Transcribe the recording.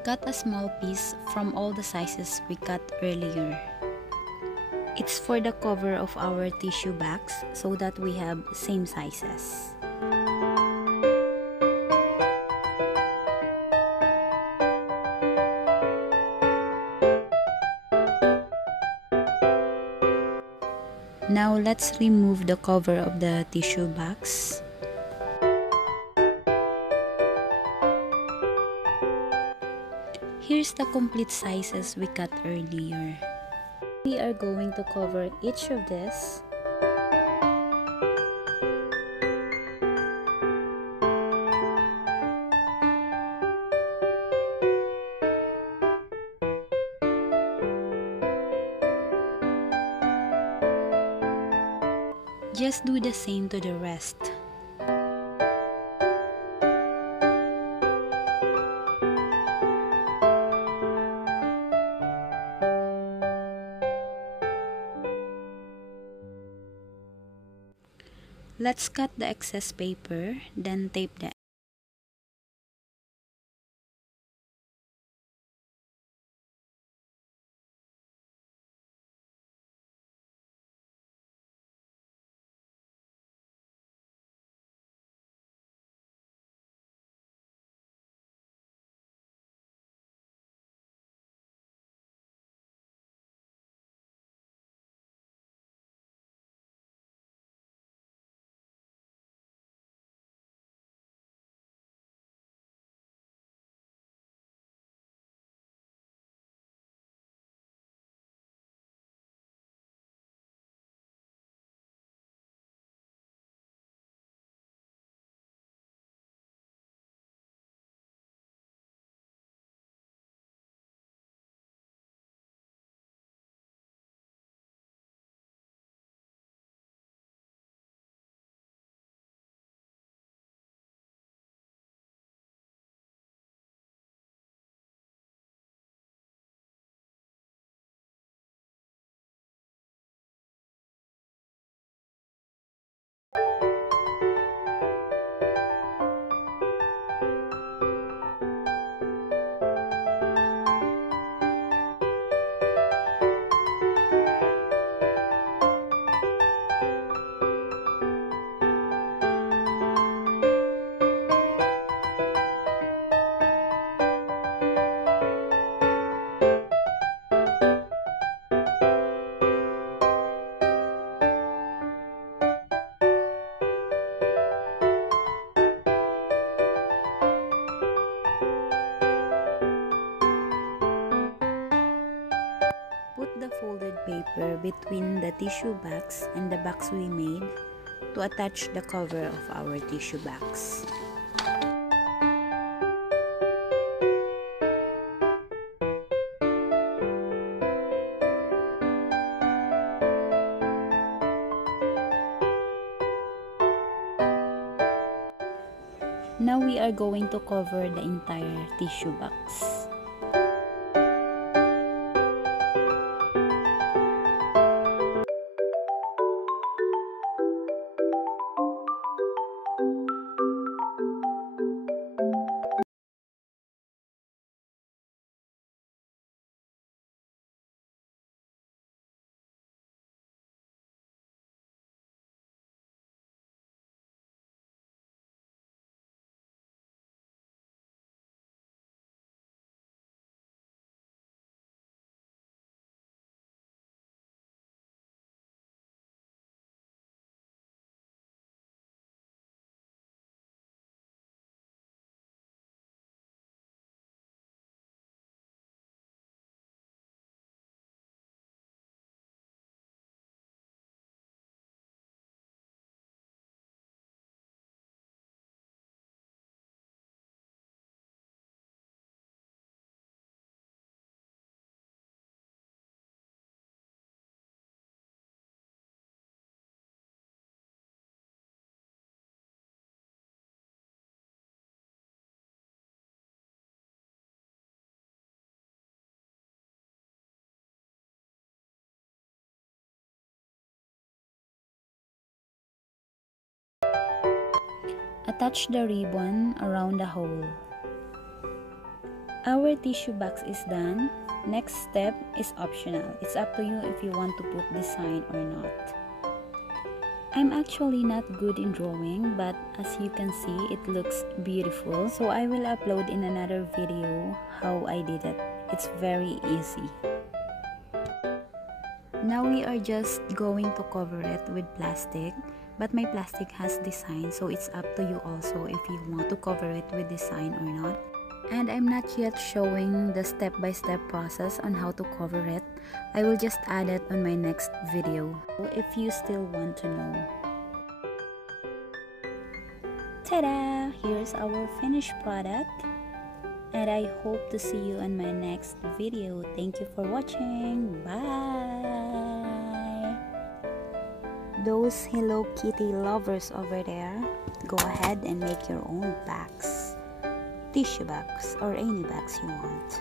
Cut a small piece from all the sizes we cut earlier. It's for the cover of our tissue bags so that we have same sizes. Now let's remove the cover of the tissue bags. Here's the complete sizes we cut earlier. We are going to cover each of this. Just do the same to the rest. Let's cut the excess paper, then tape the the folded paper between the tissue bags and the box we made to attach the cover of our tissue bags. Now we are going to cover the entire tissue box. Attach the ribbon around the hole. Our tissue box is done. Next step is optional. It's up to you if you want to put design or not. I'm actually not good in drawing, but as you can see, it looks beautiful. So I will upload in another video how I did it. It's very easy. Now we are just going to cover it with plastic, but my plastic has design, so it's up to you also if you want to cover it with design or not. And I'm not yet showing the step-by-step process on how to cover it. I will just add it on my next video if you still want to know. Ta-da! Here's our finished product. And I hope to see you on my next video. Thank you for watching. Bye! Those Hello Kitty lovers over there, go ahead and make your own bags. Tissue bags or any bags you want.